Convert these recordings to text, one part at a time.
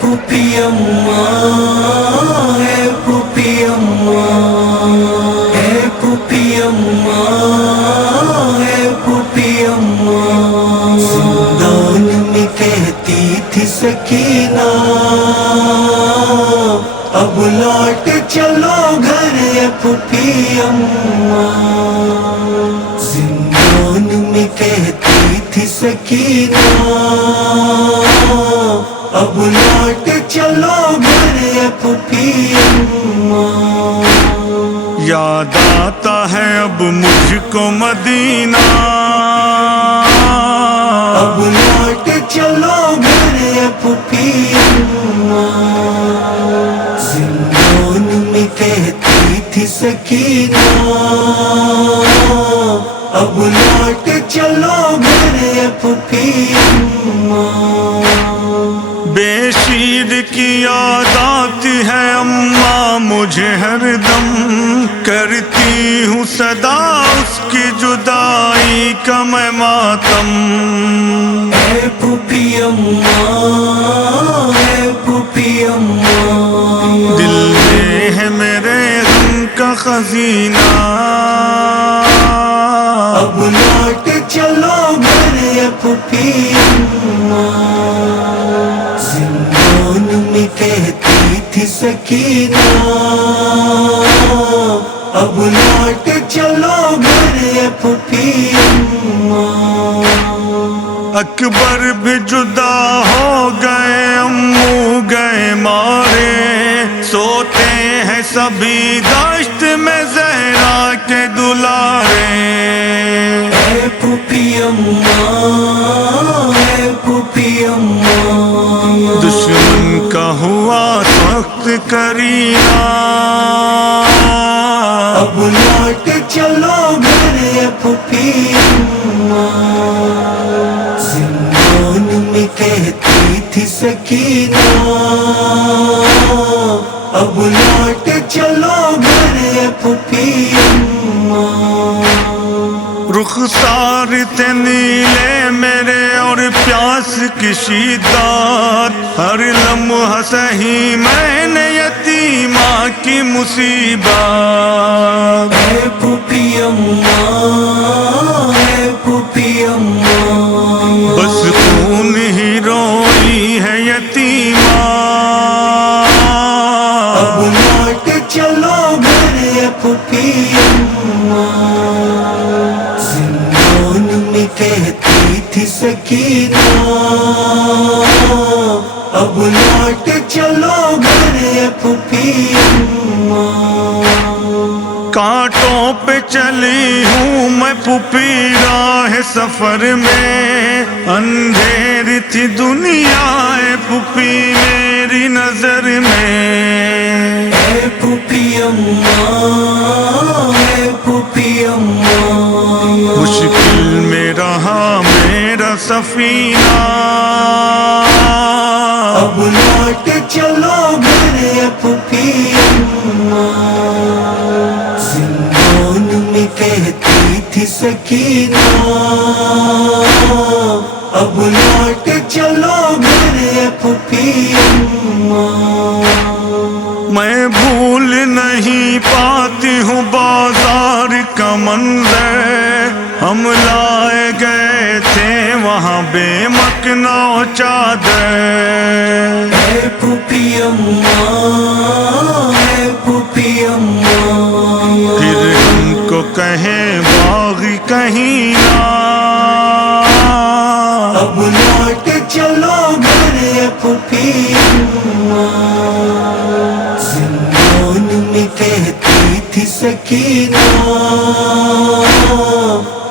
پھوپھی اماں، اے پھوپھی اماں، اے پھوپھی اماں، اے پھوپھی اماں، زندان میں کہتی تھی سکینہ اب لوٹ چلو گھر اے پھوپھی اماں، زندان میں کہتی تھی سکینہ اب لوٹ چلو گھر اے پھوپھی اماں، یاد آتا ہے اب مجھ کو مدینہ، اب لوٹ چلو گھر اے پھوپھی اماں، زندان میں کہتی تھی سکینہ اب لوٹ چلو گھر اے پھوپھی اماں، بے شیر کی یاد آتی ہے اماں مجھے ہر دم، کرتی ہوں صدا اس کی جدائی کا میں ماتم، اے پھوپھی اماں، اے پھوپھی اماں، دل میں ہے میرے غم کا خزینہ، اب لوٹ چلو گھر اے پھوپھی اماں، زندان میں کہتی تھی سکینہ اب لوٹ چلو گھر اے پھوپھی اماں، اکبر بھی جدا ہو گئے امو گئے مارے، سوتے ہیں سبھی دشت میں زہرا کے دلارے، اے پھوپھی اماں، اے پھوپھی اماں، دشمن کا ہوا سخت کرینہ، اب لوٹ چلو گھر اے پھوپھی اماں، زندان میں کہتی تھی سکینہ اب لوٹ چلو گھر اے پھوپھی اماں، رخسار تھے نیلے میرے اور پیاس کی شدت، ہر لمحہ سہی میں نے یتیمہ کی مصیبت، اے پھوپھی اماں، اے پھوپھی اماں، بس خون ہی روئی ہے یتیمہ، اب لوٹ چلو گھر اے پھوپھی اماں، زندان میں کہتی تھی سکینہ اب لوٹ چلو گھر اے پھوپھی اماں، کانٹوں پہ چلی ہوں میں پھوپھی راہ سفر میں، اندھیری تھی دنیا اے پھوپھی میری نظر میں، اے پھوپھی اماں، اے پھوپھی اماں، مشکل میں رہا میرا سفینہ، اب لوٹ چلو گھر اے پھوپھی اماں، زندان میں کہتی تھی سکینہ اب لوٹ چلو گھر اے پھوپھی اماں، میں بھول نہیں پاتی ہوں بازار کا منظر، ہم لائے گئے تھے وہاں بے مکنا چادر، اے پھوپھی اماں، اے پھوپھی اماں، پھر ہم کو کہیں باغی کہیں نہ، اب لوٹ چلو گھر اے پھوپھی اماں، زندان میں کہتی تھی سکینہ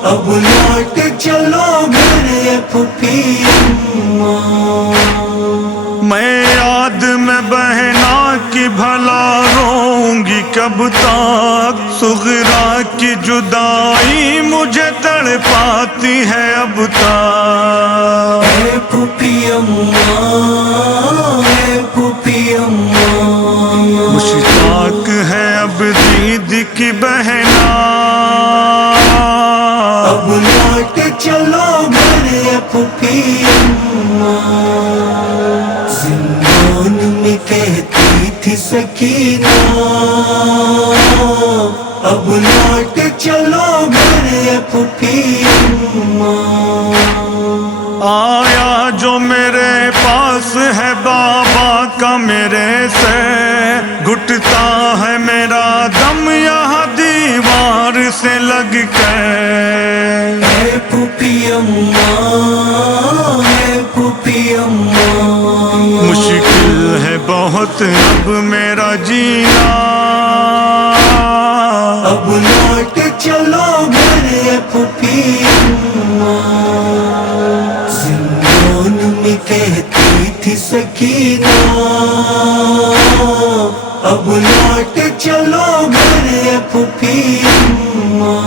اب لوٹ چلو گھر اے پھوپھی اماں، میں یاد میں بہنا کی بھلا روں گی کب تک، صغرا کی جدائی مجھے تڑپاتی ہے اب تک، اے پھوپھی اماں، اے پھوپھی اماں، مشتاق ہے اب دید کی بہنا، اب لوٹ چلو گھر اے پھوپھی اماں، سکینہ اب لوٹ چلو میرے پھوپھی اماں آیا جو میرے پاس ہے بابا کا میرے سے گھٹتا ہے میرا دم یہاں دیوار سے لگ کے اے پھوپھی اماں اے پھوپھی اماں مشکل ہے بہت اب میرا جینا اب لوٹ چلو میرے پھوپھی اماں زندان میں کہتی تھی سکینہ اب لوٹ چلو میرے پھوپھی اماں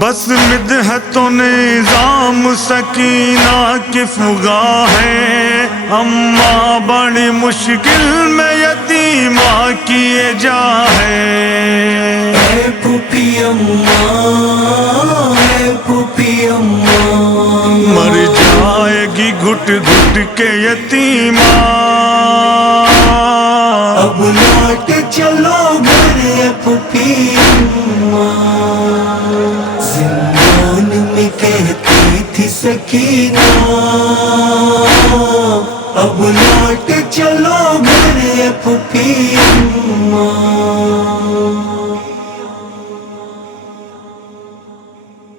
بس مدحت و نظام سکینہ کی فغا ہے اماں بڑی مشکل میں یتیمہ کیے جا ہے اے پھوپھی اماں اے پھوپھی اماں مر جائے گی گھٹ گھٹ کے یتیمہ اب لوٹ چلو میرے پھوپھی اماں زندان میں کہتی تھی سکینہ اب لوٹ چلو میرے پھوپھی اماں